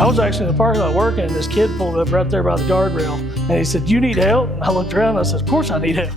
I was actually in the parking lot working, and this kid pulled up right there by the guardrail, and he said, "You need help?" And I looked around and I said, "Of course I need help."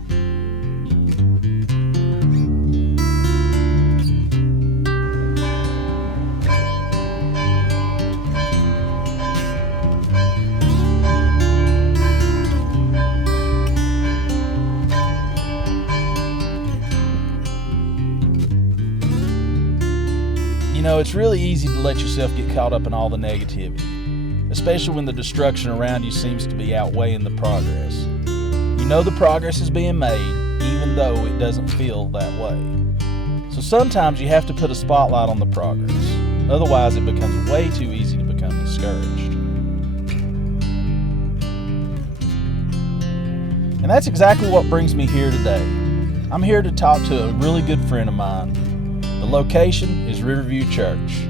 You know, it's really easy to let yourself get caught up in all the negativity, especially when the destruction around you seems to be outweighing the progress. You know the progress is being made, even though it doesn't feel that way. So sometimes you have to put a spotlight on the progress. Otherwise, it becomes way too easy to become discouraged. And that's exactly what brings me here today. I'm here to talk to a really good friend of mine. The location is Riverview Church.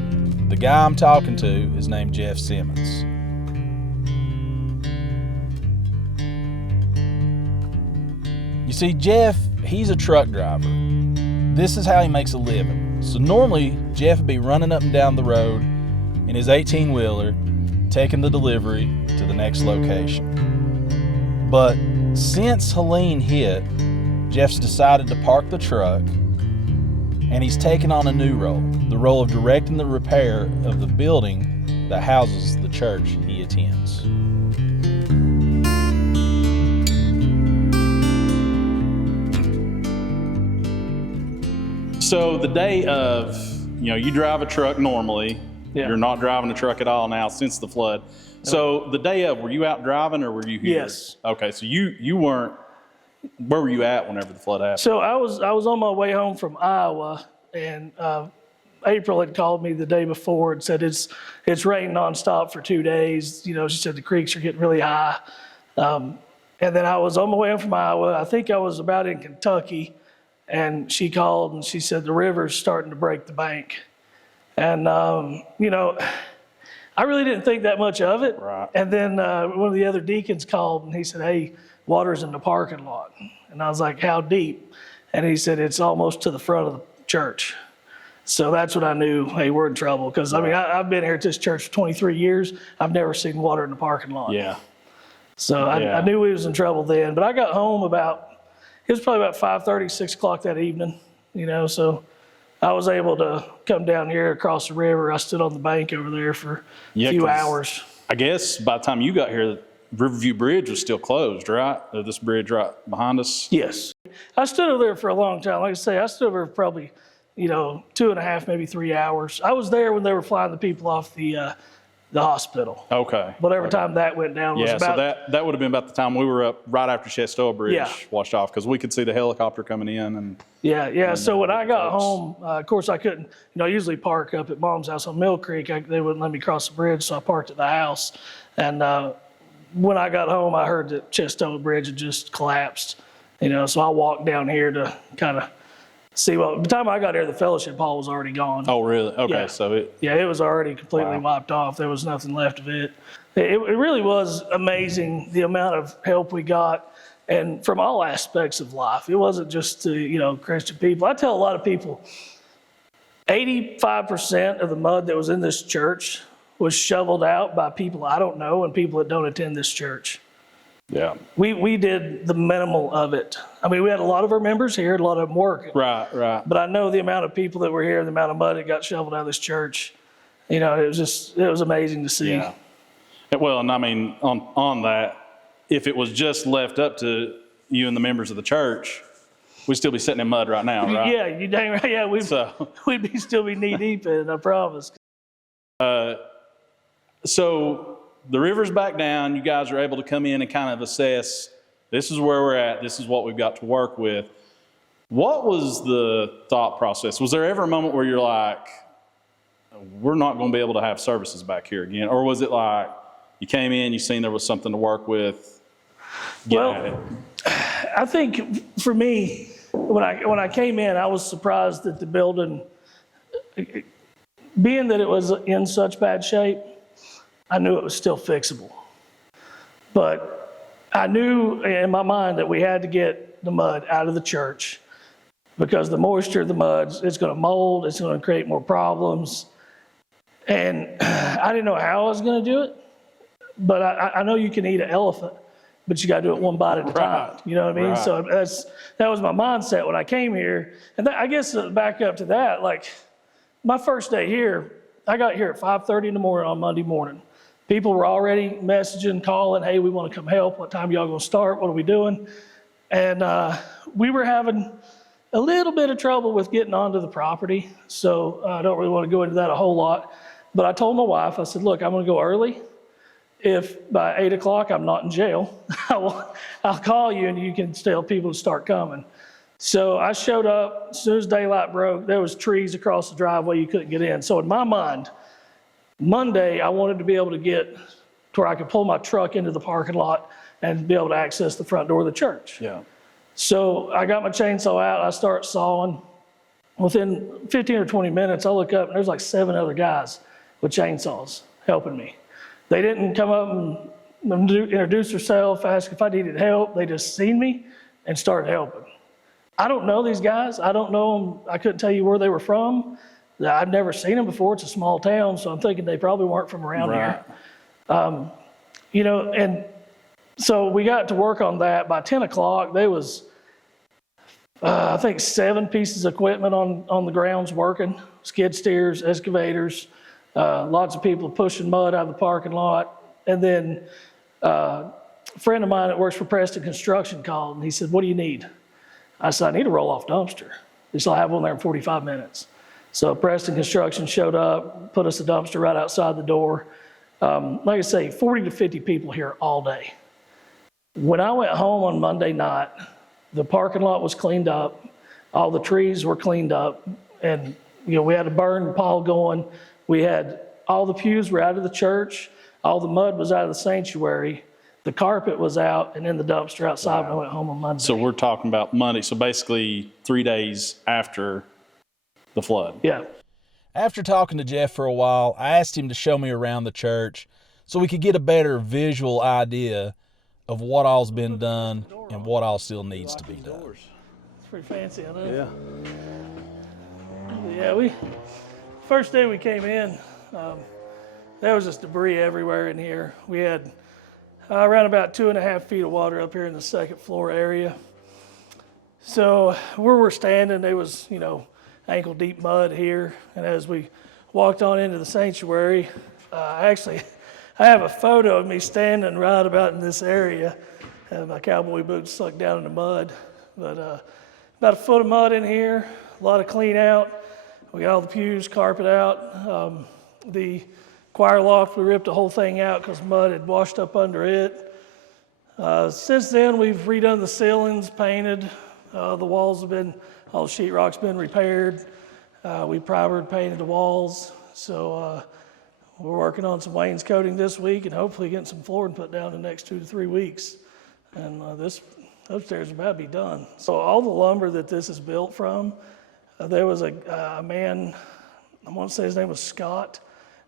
The guy I'm talking to is named Jeff Simmons. You see, Jeff, he's a truck driver. This is how he makes a living. So normally, Jeff would be running up and down the road in his 18-wheeler, taking the delivery to the next location. But since Helene hit, Jeff's decided to park the truck, and he's taken on a new role, the role of directing the repair of the building that houses the church he attends. So the day of, you drive a truck normally. Yeah. You're not driving a truck at all now since the flood. So the day of, were you out driving or were you here? Yes. Okay, so you weren't. Where were you at whenever the flood happened? So I was on my way home from Iowa, and April had called me the day before and said it's rained nonstop for 2 days. She said the creeks are getting really high. And then I was on my way home from Iowa. I think I was about in Kentucky, and she called and she said the river's starting to break the bank. And I really didn't think that much of it. Right. And then one of the other deacons called and he said, "Hey, water's in the parking lot." And I was like, "How deep?" And he said, "It's almost to the front of the church." So that's when I knew, hey, we're in trouble. Because, I've been here at this church for 23 years. I've never seen water in the parking lot. Yeah. So I knew we was in trouble then. But I got home it was probably about 5:30, 6 o'clock that evening, so I was able to come down here across the river. I stood on the bank over there for a few hours. I guess by the time you got here, Riverview Bridge was still closed, right? This bridge right behind us? Yes. I stood over there for a long time. Like I say, I stood over for probably, 2.5, maybe 3 hours. I was there when they were flying the people off the hospital. Okay. Whatever time that went down was about. So that would have been about the time we were up right after Chestoa Bridge washed off, because we could see the helicopter coming in. And So when I got home, of course I couldn't, I usually park up at Mom's house on Mill Creek. They wouldn't let me cross the bridge, so I parked at the house. And when I got home, I heard that Chestoa Bridge had just collapsed, so I walked down here to kind of see by the time I got here, the fellowship hall was already gone. Oh, really? Okay, Yeah. so it was already completely wiped off. There was nothing left of it. It really was amazing, the amount of help we got, and from all aspects of life. It wasn't just to, Christian people. I tell a lot of people, 85% of the mud that was in this church was shoveled out by people I don't know and people that don't attend this church. Yeah. We did the minimal of it. We had a lot of our members here, a lot of them working. Right. But I know the amount of people that were here, the amount of mud that got shoveled out of this church. It was amazing to see. Yeah. Well, and on that, if it was just left up to you and the members of the church, we'd still be sitting in mud right now, right? Yeah, you dang right. Yeah, we'd still be knee deep in it, I promise. So the river's back down. You guys are able to come in and kind of assess, this is where we're at, this is what we've got to work with. What was the thought process? Was there ever a moment where you're like, we're not going to be able to have services back here again? Or was it like, you came in, you seen there was something to work with, at it? I think for me, when I came in, I was surprised that the building, being that it was in such bad shape, I knew it was still fixable. But I knew in my mind that we had to get the mud out of the church, because the moisture of the mud, it's going to mold, it's going to create more problems. And I didn't know how I was going to do it, but I know you can eat an elephant, but you got to do it one bite at a time. You know what I mean? Right. So that was my mindset when I came here. And I guess back up to that, like my first day here, I got here at 5:30 in the morning on Monday morning. People were already messaging, calling, hey, we want to come help. What time y'all going to start? What are we doing? And we were having a little bit of trouble with getting onto the property. So I don't really want to go into that a whole lot. But I told my wife, I said, look, I'm going to go early. If by 8 o'clock I'm not in jail, I'll call you and you can tell people to start coming. So I showed up. As soon as daylight broke, there was trees across the driveway you couldn't get in. So in my mind, Monday, I wanted to be able to get to where I could pull my truck into the parking lot and be able to access the front door of the church. Yeah. So I got my chainsaw out. I start sawing. Within 15 or 20 minutes, I look up and there's like 7 other guys with chainsaws helping me. They didn't come up and introduce themselves, ask if I needed help. They just seen me and started helping. I don't know these guys. I don't know them. I couldn't tell you where they were from. I'd never seen them before. It's a small town, so I'm thinking they probably weren't from around here. You know, and so we got to work on that. By 10 o'clock, there was, I think, 7 pieces of equipment on the grounds working, skid steers, excavators, lots of people pushing mud out of the parking lot. And then a friend of mine that works for Preston Construction called, and he said, what do you need? I said, I need a roll-off dumpster. He said, I'll have one there in 45 minutes. So Preston Construction showed up, put us a dumpster right outside the door. Like I say, 40 to 50 people here all day. When I went home on Monday night, the parking lot was cleaned up, all the trees were cleaned up, and you know we had a burn pile going. We had all the pews were out of the church, all the mud was out of the sanctuary, the carpet was out and in the dumpster outside when I went home on Monday. So we're talking about Monday. So basically 3 days after the flood. Yeah. After talking to Jeff for a while, I asked him to show me around the church so we could get a better visual idea of what all's been done and what all still needs to be done. It's pretty fancy, I know. Yeah, first day we came in, there was just debris everywhere in here. We had around about 2.5 feet of water up here in the second floor area. So where we're standing, there was, you know, ankle deep mud here. And as we walked on into the sanctuary, I have a photo of me standing right about in this area. I have my cowboy boots stuck down in the mud. But about a foot of mud in here, a lot of clean out. We got all the pews, carpet out. The choir loft, we ripped the whole thing out because mud had washed up under it. Since then, we've redone the ceilings, painted. The walls have been, all the sheetrock's been repaired. We primered, painted the walls. So we're working on some wainscoting this week and hopefully getting some flooring put down in the next 2 to 3 weeks. And this upstairs is about to be done. So all the lumber that this is built from, there was a man, I want to say his name was Scott,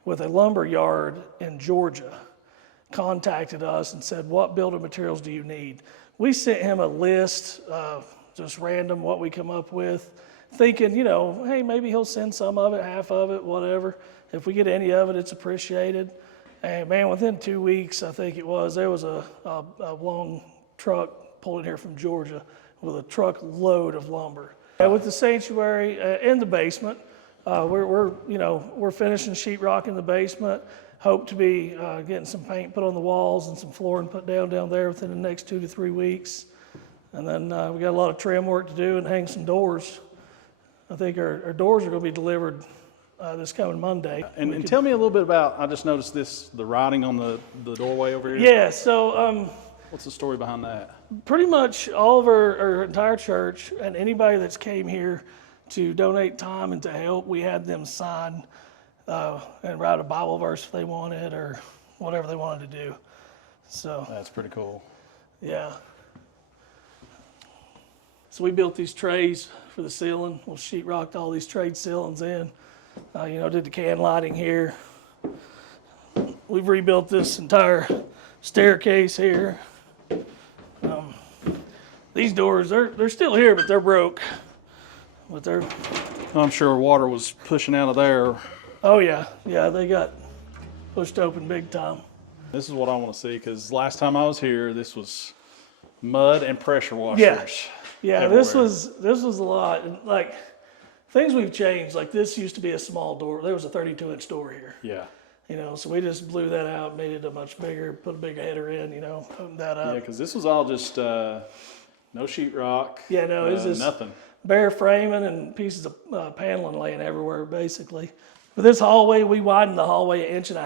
with a lumber yard in Georgia, contacted us and said, what building materials do you need? We sent him a list, just random what we come up with, thinking, you know, hey, maybe he'll send some of it, half of it, whatever. If we get any of it, it's appreciated. And man, within 2 weeks, I think it was, there was a long truck pulled in here from Georgia with a truckload of lumber. With the sanctuary in the basement, we're finishing sheetrock in the basement. Hope to be getting some paint put on the walls and some flooring put down there within the next 2 to 3 weeks. And then we got a lot of trim work to do and hang some doors. I think our doors are going to be delivered this coming Monday. And tell me a little bit about, I just noticed the writing on the doorway over here. Yeah, so what's the story behind that? pretty much all of our entire church and anybody that's came here to donate time and to help, we had them sign and write a Bible verse if they wanted or whatever they wanted to do. So That's pretty cool. yeah. So we built these trays for the ceiling. We sheetrocked all these trade ceilings in. Did the can lighting here. We've rebuilt this entire staircase here. These doors, they're still here, but they're broke. I'm sure water was pushing out of there Oh yeah, yeah, they got pushed open big time. This is what I want to see, because last time I was here, this was mud and pressure washers. Yeah, yeah, this everywhere. was a lot. And like things we've changed. Like this used to be a small door. There was a 32-inch door here. Yeah. You know, so we just blew that out, made it a much bigger, put a big header in. You know, opened that up. Yeah, because this was all just no sheetrock. Yeah, no, it's just nothing. bare framing and pieces of paneling laying everywhere, basically. But this hallway, we widened the hallway 1.5 inches,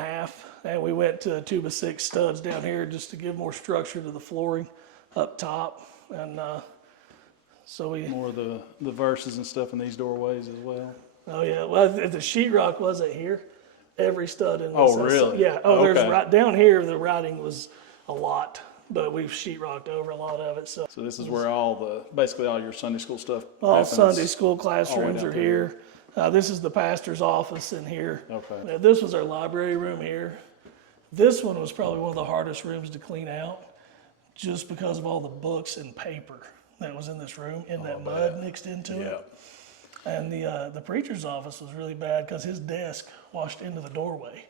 and we went to 2x6 studs down here just to give more structure to the flooring up top. And so we, More of the verses and stuff in these doorways as well. oh yeah, well, if the sheetrock wasn't here, every stud in this. Oh, really? Yeah, oh, Okay. there's right down here, the writing was a lot, but we've sheetrocked over a lot of it. So So this is where basically all your Sunday school stuff all happens. Sunday school classrooms down are through here. This is the pastor's office in here. Okay. This was our library room here. This one was probably one of the hardest rooms to clean out just because of all the books and paper that was in this room in that mud mixed into Yeah. it. And the preacher's office was really bad because his desk washed into the doorway.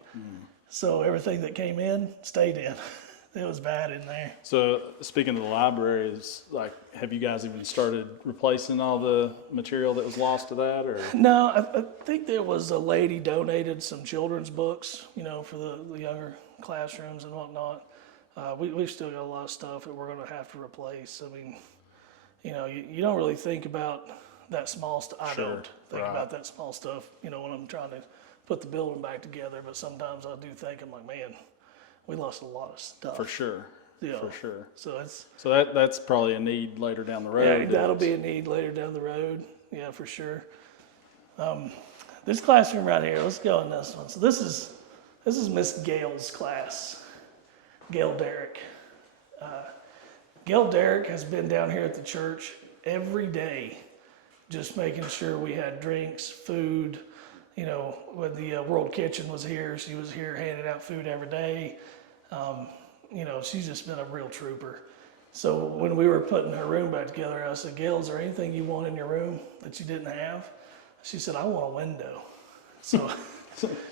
So everything that came in stayed in. It was bad in there. So speaking of the libraries, like, have you guys even started replacing all the material that was lost to that, or? No, I think there was a lady donated some children's books, you know, for the younger classrooms and whatnot. We've still got a lot of stuff that we're going to have to replace. I mean, you know, you don't really think about that small stuff. I Sure, don't think right. about that small stuff, you know, when I'm trying to put the building back together. But sometimes I do think, I'm like, man, we lost a lot of stuff. For sure. Yeah. For sure. So it's, So that's probably a need later down the road. yeah, that'll be a need later down the road. Yeah, for sure. This classroom right here, let's go in this one. So this is Miss Gail's class, Gail Derrick. Gail Derrick has been down here at the church every day, just making sure we had drinks, food. You know, when the World Kitchen was here, she was here handing out food every day. You know, she's just been a real trooper. So when we were putting her room back together, I said, Gail, is there anything you want in your room that you didn't have? She said, I want a window. So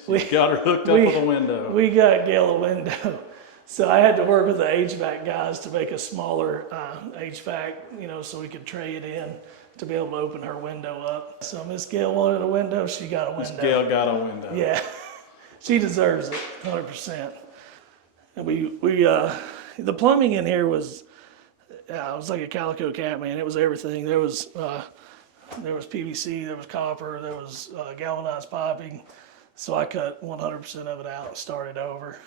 we Got her hooked up with a window. We got Gail a window. So I had to work with the HVAC guys to make a smaller HVAC, you know, so we could tray it in to be able to open her window up. So Miss Gail wanted a window, she got a window. Gail got a window. Yeah, she deserves it, 100%. And the plumbing in here was, it was like a calico cat, man. It was everything. There was PVC, there was copper, there was galvanized piping. So I cut 100% of it out and started over.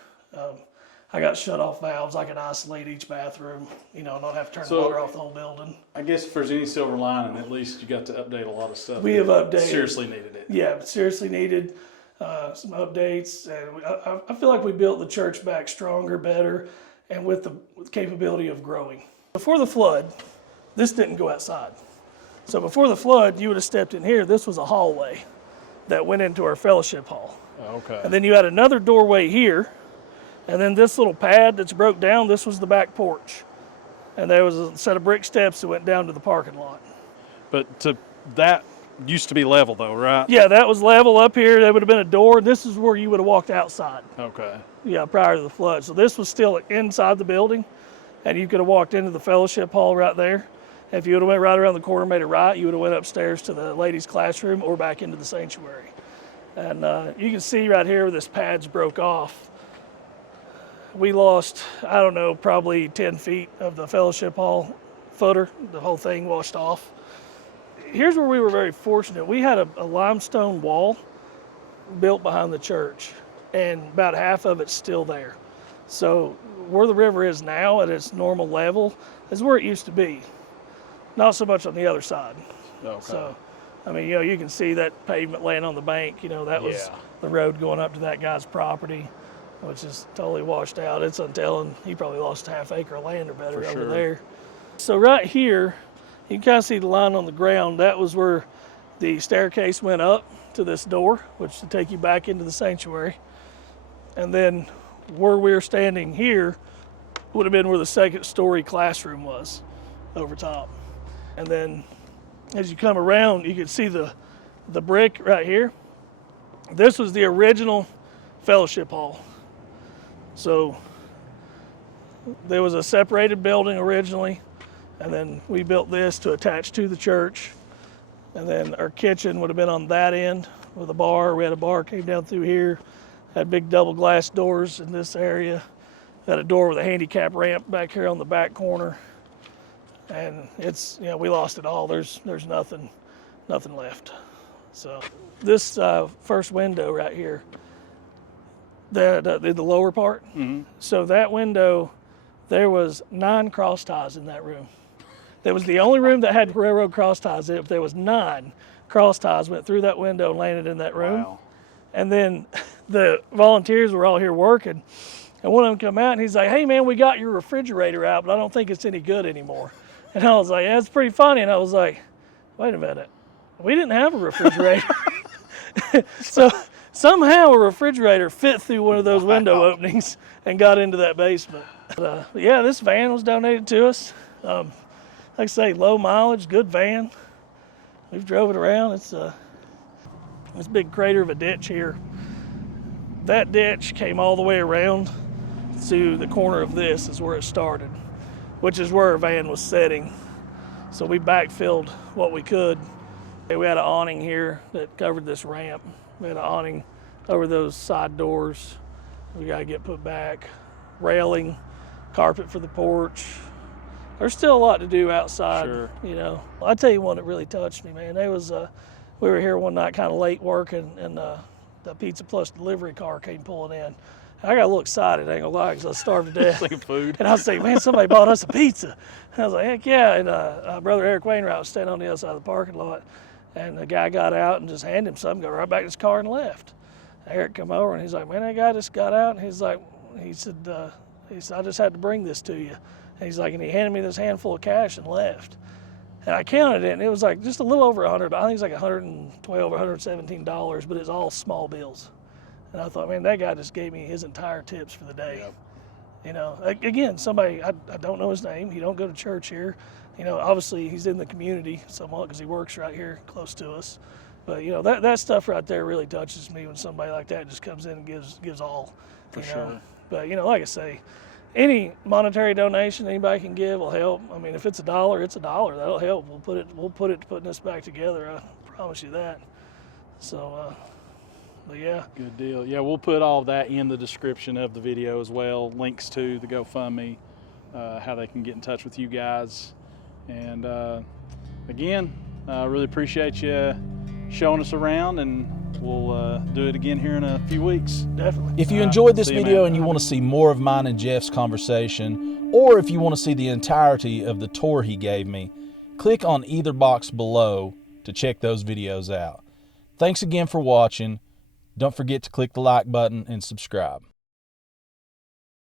I got shut-off valves. I could isolate each bathroom, you know, not have to turn the water off the whole building. I guess if there's any silver lining, at least you got to update a lot of stuff. We have updated. Seriously needed it. Yeah, seriously needed some updates. And I feel like we built the church back stronger, better, and with the capability of growing. Before the flood, this didn't go outside. So before the flood, you would have stepped in here. This was a hallway that went into our fellowship hall. Okay. And then you had another doorway here. And then this little pad that's broke down, this was the back porch. And there was a set of brick steps that went down to the parking lot. But that used to be level though, right? Yeah, that was level up here. There would have been a door. This is where you would have walked outside. Okay. Yeah, prior to the flood. So this was still inside the building, and you could have walked into the fellowship hall right there. If you would have went right around the corner, made a right, you would have went upstairs to the ladies' classroom or back into the sanctuary. And you can see right here where this pad's broke off. We lost, I don't know, probably 10 feet of the fellowship hall footer. The whole thing washed off. Here's where we were very fortunate. We had a limestone wall built behind the church, and about half of it's still there. So where the river is now at its normal level is where it used to be. Not so much on the other side. Okay. So, I mean, you know, you can see that pavement laying on the bank. You know, that was the road going up to that guy's property, which is totally washed out. It's untelling. He probably lost a half acre of land or better over there. So right here, you can kind of see the line on the ground. That was where the staircase went up to this door, which would take you back into the sanctuary. And then where we're standing here would have been where the second story classroom was over top. And then as you come around, you can see the brick right here. This was the original fellowship hall. So there was a separated building originally, and then we built this to attach to the church. And then our kitchen would have been on that end with a bar. We had a bar came down through here, had big double glass doors in this area, had a door with a handicap ramp back here on the back corner. And it's, you know, we lost it all. There's nothing left. So this first window right here, the lower part. Mm-hmm. So that window, there was 9 cross ties in that room. That was the only room that had railroad cross ties in it. There was 9 cross ties went through that window and landed in that room. Wow. And then the volunteers were all here working, and one of them come out and he's like, "Hey man, we got your refrigerator out, but I don't think it's any good anymore." And I was like, "Yeah, it's pretty funny." And I was like, "Wait a minute, we didn't have a refrigerator." So somehow a refrigerator fit through one of those window openings and got into that basement. But yeah, this van was donated to us. Like I say, low mileage, good van. We've drove it around. It's this big crater of a ditch here. That ditch came all the way around to the corner of this is where it started, which is where our van was setting. So we backfilled what we could. We had an awning here that covered this ramp. We had an awning over those side doors. We got to get put back. Railing, carpet for the porch. There's still a lot to do outside, Sure. you know. I'll tell you one that really touched me, man. There was, we were here one night kind of late working, and the Pizza Plus delivery car came pulling in. I got a little excited, I ain't gonna lie, because I was starved to death. Thinking food. And I was like, "Man, somebody bought us a pizza." And I was like, "Heck yeah." And Brother Eric Wainwright was standing on the other side of the parking lot, and the guy got out and just handed him something, got right back to his car and left. Eric come over and he's like, "Man, that guy just got out," and he said, "I just had to bring this to you." And he's like, and he handed me this handful of cash and left. And I counted it, and it was like just a little over 100. I think it's like $112 or $117, but it's all small bills. And I thought, man, that guy just gave me his entire tips for the day. Yep. You know, again, somebody, I don't know his name. He don't go to church here. You know, obviously he's in the community somewhat because he works right here close to us. But, you know, that stuff right there really touches me when somebody like that just comes in and gives all. For you sure. know? But, you know, like I say, any monetary donation anybody can give will help. I mean, if it's $1, it's $1. That'll help. We'll put it to putting this back together. I promise you that. So, but yeah. Good deal. Yeah, we'll put all that in the description of the video as well. Links to the GoFundMe, how they can get in touch with you guys. And again, I really appreciate you showing us around, and we'll do it again here in a few weeks. Definitely. If you enjoyed this See you, video man. and you want to see more of mine and Jeff's conversation, or if you want to see the entirety of the tour he gave me, click on either box below to check those videos out. Thanks again for watching. Don't forget to click the like button and subscribe.